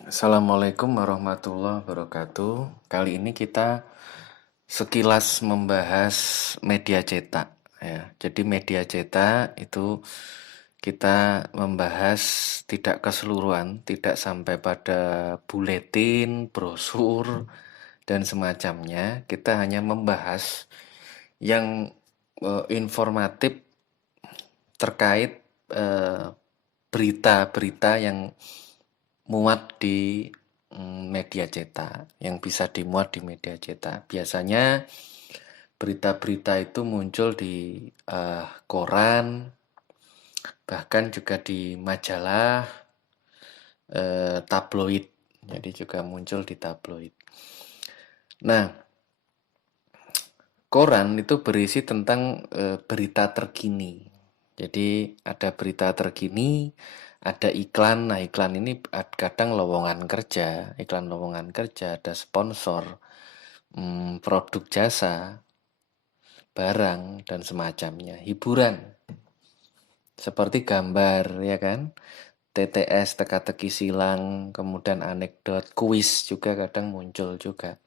Assalamualaikum warahmatullahi wabarakatuh. Kali ini kita sekilas membahas media cetak ya. Jadi media cetak itu kita membahas tidak keseluruhan, tidak sampai pada buletin, brosur dan semacamnya. Kita hanya membahas yang informatif terkait berita-berita yang muat di media cetak, yang bisa dimuat di media cetak. Biasanya berita-berita itu muncul di koran, bahkan juga di majalah, tabloid. Jadi juga muncul di tabloid. Nah, koran itu berisi tentang berita terkini. Jadi ada berita terkini, ada iklan. Nah, iklan ini kadang lowongan kerja, iklan lowongan kerja, ada sponsor, produk jasa, barang dan semacamnya. Hiburan seperti gambar, ya kan? TTS, teka-teki silang, kemudian anekdot, kuis juga kadang muncul juga.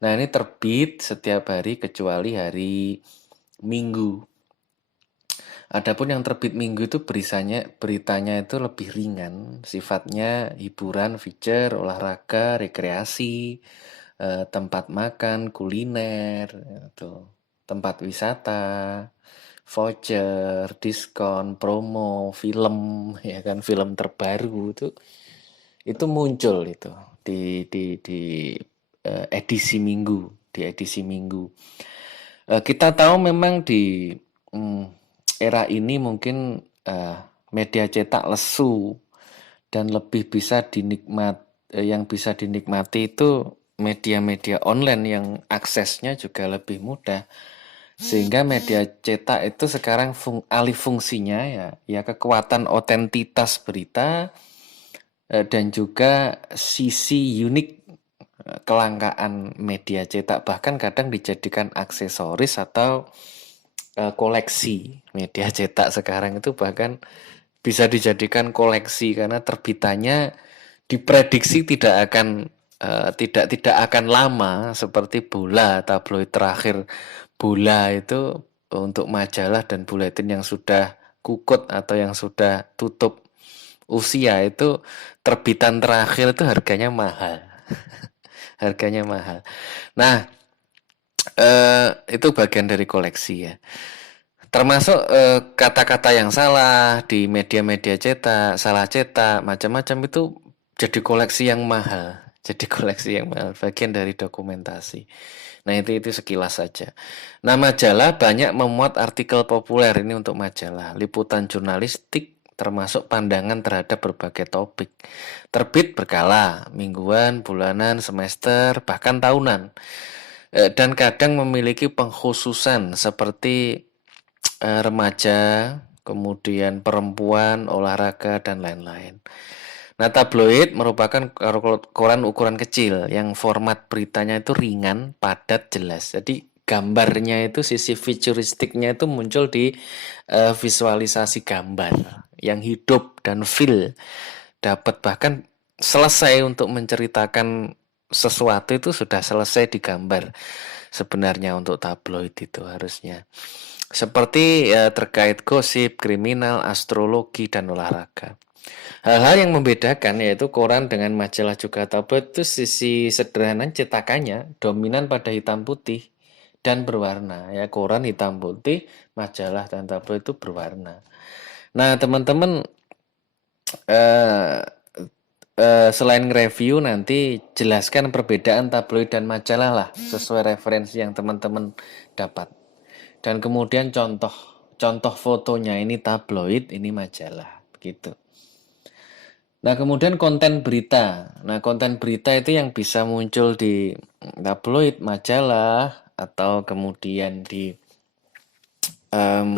Nah, ini terbit setiap hari kecuali hari Minggu. Adapun yang terbit Minggu itu beritanya itu lebih ringan, sifatnya hiburan, feature, olahraga, rekreasi, tempat makan, kuliner, gitu. Tempat wisata, voucher, diskon, promo, film, ya kan, film terbaru itu muncul itu di edisi Minggu, di edisi Minggu. Kita tahu memang di mm, era ini mungkin media cetak lesu dan lebih bisa yang bisa dinikmati itu media-media online yang aksesnya juga lebih mudah. Sehingga media cetak itu sekarang alih fungsinya ya kekuatan otentitas berita dan juga sisi unik kelangkaan media cetak, bahkan kadang dijadikan aksesoris atau koleksi. Media cetak sekarang itu bahkan bisa dijadikan koleksi karena terbitannya diprediksi tidak akan lama seperti bola, tabloid terakhir bola itu untuk majalah dan buletin yang sudah kukut atau yang sudah tutup usia itu terbitan terakhir itu harganya mahal. Harganya mahal. Nah, itu bagian dari koleksi ya. Termasuk kata-kata yang salah di media-media cetak, salah cetak, macam-macam itu jadi koleksi yang mahal. Jadi koleksi yang mahal, bagian dari dokumentasi. Nah, itu sekilas saja. Nah, majalah banyak memuat artikel populer ini untuk majalah, liputan jurnalistik termasuk pandangan terhadap berbagai topik. Terbit berkala, mingguan, bulanan, semester, bahkan tahunan. Dan kadang memiliki pengkhususan seperti remaja, kemudian perempuan, olahraga, dan lain-lain. Nah, tabloid merupakan koran ukuran kecil yang format beritanya itu ringan, padat, jelas. Jadi gambarnya itu sisi futuristiknya itu muncul di visualisasi gambar yang hidup dan feel. Dapat bahkan selesai untuk menceritakan sesuatu itu sudah selesai digambar sebenarnya untuk tabloid itu harusnya. Seperti terkait gosip, kriminal, astrologi, dan olahraga. Hal-hal yang membedakan yaitu koran dengan majalah juga tabloid itu sisi sederhana cetakannya dominan pada hitam putih dan berwarna. Ya, koran hitam putih, majalah dan tabloid itu berwarna. Nah, teman-teman eh, selain review nanti jelaskan perbedaan tabloid dan majalah lah sesuai referensi yang teman-teman dapat. Dan kemudian contoh fotonya ini tabloid, ini majalah, begitu. Nah, kemudian konten berita. Nah, konten berita itu yang bisa muncul di tabloid, majalah, atau kemudian em,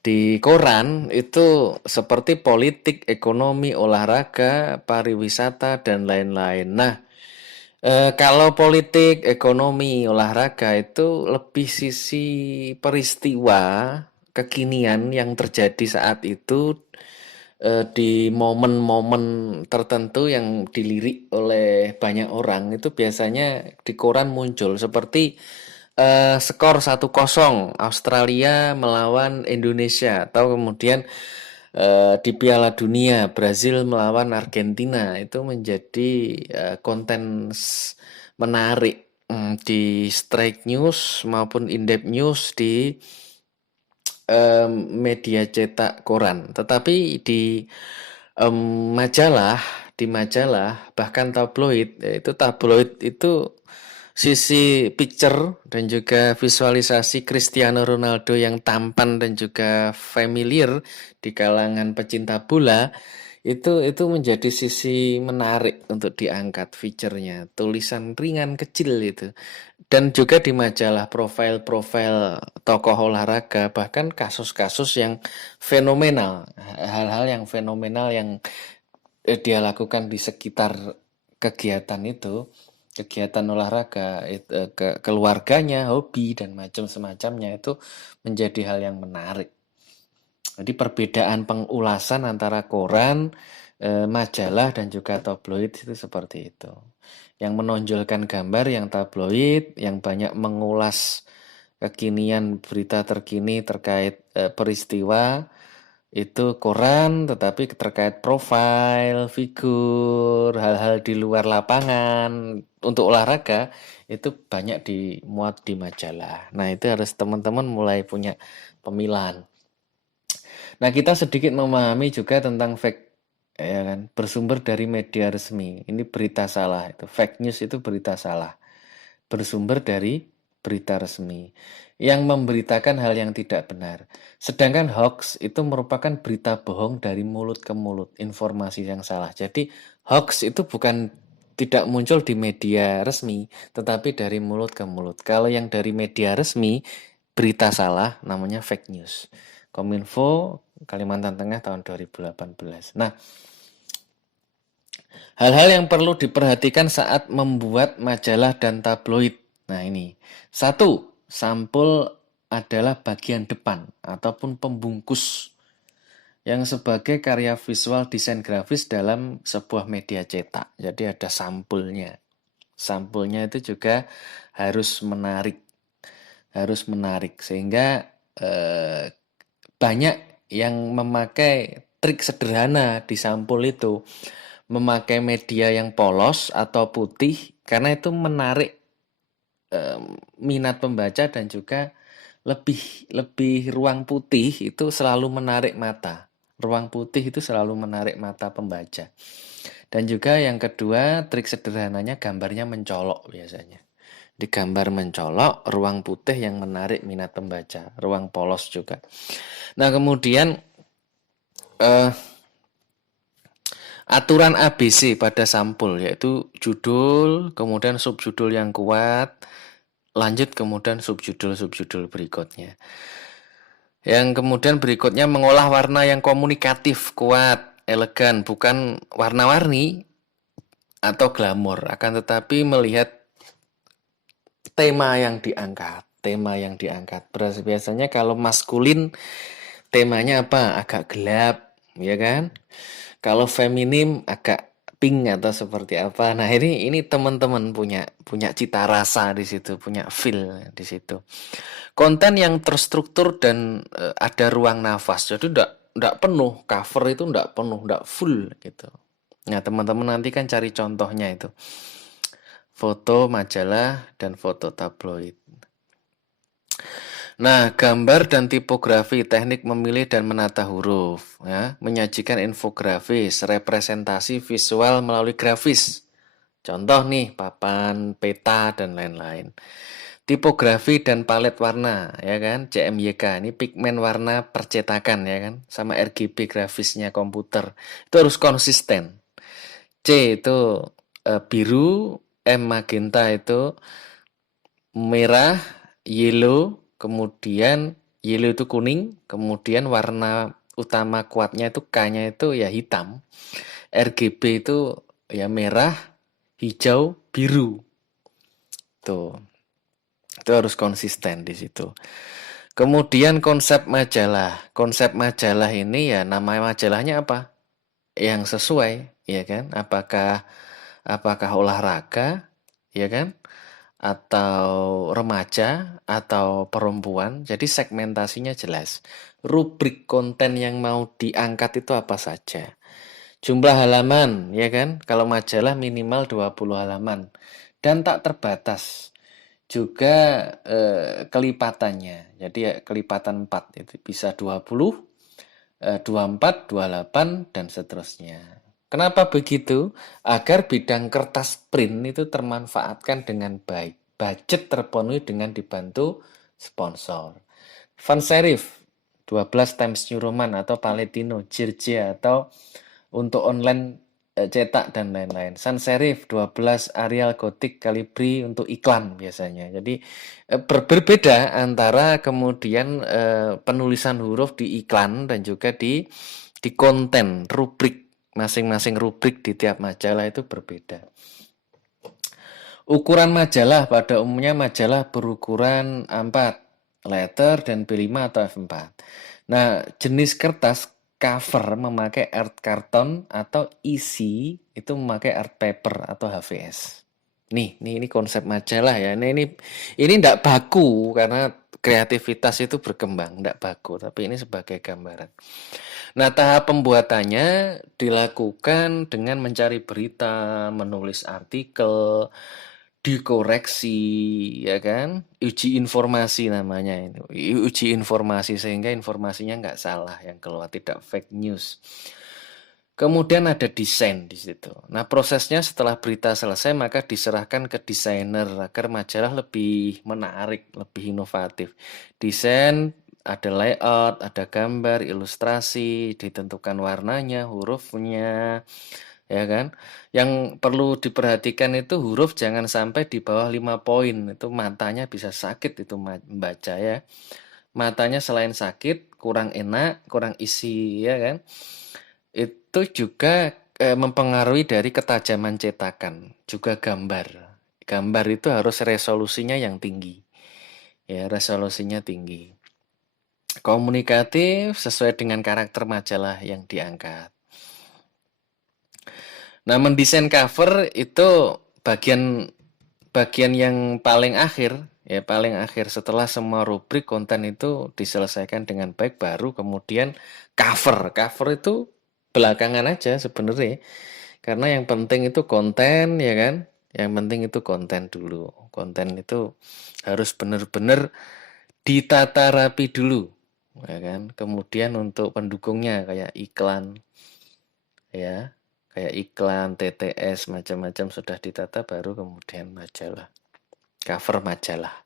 di koran itu seperti politik, ekonomi, olahraga, pariwisata, dan lain-lain. Nah, kalau politik, ekonomi, olahraga itu lebih sisi peristiwa kekinian yang terjadi saat itu di momen-momen tertentu yang dilirik oleh banyak orang itu biasanya di koran muncul seperti skor 1-0 Australia melawan Indonesia atau kemudian di Piala Dunia Brazil melawan Argentina itu menjadi konten menarik di straight news maupun in-depth news di media cetak koran. Tetapi di majalah, bahkan tabloid, yaitu tabloid itu sisi picture dan juga visualisasi Cristiano Ronaldo yang tampan dan juga familiar di kalangan pecinta bola itu menjadi sisi menarik untuk diangkat fiturnya, tulisan ringan kecil itu. Dan juga di majalah profil-profil tokoh olahraga, bahkan kasus-kasus yang fenomenal, hal-hal yang fenomenal yang dia lakukan di sekitar kegiatan itu, kegiatan olahraga, keluarganya, hobi, dan macam semacamnya itu menjadi hal yang menarik. Jadi perbedaan pengulasan antara koran, majalah, dan juga tabloid itu seperti itu. Yang menonjolkan gambar yang tabloid, yang banyak mengulas kekinian berita terkini terkait peristiwa, itu koran, tetapi terkait profil, figur, hal-hal di luar lapangan, untuk olahraga, itu banyak dimuat di majalah. Nah, itu harus teman-teman mulai punya pemilahan. Nah, kita sedikit memahami juga tentang fake, ya kan, bersumber dari media resmi. Ini berita salah, itu fake news itu berita salah. Bersumber dari berita resmi yang memberitakan hal yang tidak benar. Sedangkan hoax itu merupakan berita bohong dari mulut ke mulut, informasi yang salah. Jadi hoax itu bukan tidak muncul di media resmi, tetapi dari mulut ke mulut. Kalau yang dari media resmi, berita salah namanya fake news. Kominfo Kalimantan Tengah tahun 2018. Nah, hal-hal yang perlu diperhatikan saat membuat majalah dan tabloid. Nah ini, 1. Sampul adalah bagian depan ataupun pembungkus yang sebagai karya visual desain grafis dalam sebuah media cetak. Jadi ada sampulnya. Sampulnya itu juga harus menarik. Sehingga banyak yang memakai trik sederhana di sampul itu, memakai media yang polos atau putih karena itu menarik minat pembaca dan juga lebih ruang putih itu selalu menarik mata. Ruang putih itu selalu menarik mata pembaca. Dan juga yang kedua, trik sederhananya gambarnya mencolok biasanya. Di gambar mencolok, ruang putih yang menarik minat pembaca, ruang polos juga. Nah, kemudian aturan ABC pada sampul yaitu judul, kemudian subjudul yang kuat, lanjut kemudian subjudul berikutnya. Yang kemudian berikutnya mengolah warna yang komunikatif, kuat, elegan, bukan warna-warni atau glamor, akan tetapi melihat tema yang diangkat. Biasanya kalau maskulin temanya apa? Agak gelap, ya kan? Kalau feminim agak pink atau seperti apa. Nah, ini teman-teman punya cita rasa di situ, punya feel di situ. Konten yang terstruktur dan ada ruang nafas. Jadi enggak penuh, cover itu enggak penuh, enggak full gitu. Nah, teman-teman nanti kan cari contohnya itu. Foto majalah dan foto tabloid. Nah, gambar dan tipografi, teknik memilih dan menata huruf, ya, menyajikan infografis, representasi visual melalui grafis. Contoh nih, papan, peta, dan lain-lain. Tipografi dan palet warna, ya kan, CMYK, ini pigmen warna percetakan, ya kan, sama RGB grafisnya komputer. Itu harus konsisten. C itu biru, M magenta itu merah, yellow, kemudian yellow itu kuning, kemudian warna utama kuatnya itu K-nya itu ya hitam. RGB itu ya merah, hijau, biru. Tuh. Itu harus konsisten di situ. Kemudian konsep majalah. Konsep majalah ini ya nama majalahnya apa? yang sesuai, ya kan? Apakah olahraga, ya kan? Atau remaja atau perempuan. Jadi segmentasinya jelas. Rubrik konten yang mau diangkat itu apa saja. Jumlah halaman, ya kan? Kalau majalah minimal 20 halaman dan tak terbatas. Juga kelipatannya. Jadi ya, kelipatan 4 itu bisa 20, 24, 28 dan seterusnya. Kenapa begitu? Agar bidang kertas print itu termanfaatkan dengan baik. Budget terpenuhi dengan dibantu sponsor. Sans serif 12 Times New Roman atau Paletino, Jirja atau untuk online cetak dan lain-lain. Sans serif 12 Arial Gothic Calibri untuk iklan biasanya. Jadi berbeda antara kemudian penulisan huruf di iklan dan juga di konten rubrik. Masing-masing rubrik di tiap majalah itu berbeda. Ukuran majalah pada umumnya majalah berukuran A4 letter dan B5 atau F4. Nah, jenis kertas cover memakai art karton atau isi itu memakai art paper atau HVS. Ini konsep majalah ya. Ini enggak baku karena kreativitas itu berkembang, enggak baku, tapi ini sebagai gambaran. Nah, tahap pembuatannya dilakukan dengan mencari berita, menulis artikel, dikoreksi, ya kan? Uji informasi namanya ini. Uji informasi sehingga informasinya nggak salah yang keluar, tidak fake news. Kemudian ada desain di situ. Nah, prosesnya setelah berita selesai maka diserahkan ke desainer agar majalah lebih menarik, lebih inovatif. Desain ada layout, ada gambar, ilustrasi, ditentukan warnanya, hurufnya, ya kan? Yang perlu diperhatikan itu huruf jangan sampai di bawah 5 poin. Itu matanya bisa sakit itu membaca ya. Matanya selain sakit, kurang enak, kurang isi, ya kan? Itu juga mempengaruhi dari ketajaman cetakan, juga gambar. Gambar itu harus resolusinya yang tinggi. Ya, resolusinya tinggi. Komunikatif sesuai dengan karakter majalah yang diangkat. Nah, mendesain cover itu bagian yang paling akhir, ya paling akhir setelah semua rubrik konten itu diselesaikan dengan baik, baru kemudian cover. Cover itu belakangan aja sebenarnya. Karena yang penting itu konten, ya kan? Yang penting itu konten dulu. Konten itu harus benar-benar ditata rapi dulu, ya kan? Kemudian untuk pendukungnya kayak iklan, ya, kayak iklan, TTS, macam-macam sudah ditata, baru kemudian majalah, cover majalah.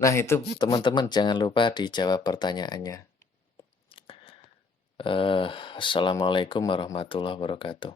Nah, itu teman-teman jangan lupa dijawab pertanyaannya. Assalamualaikum warahmatullahi wabarakatuh.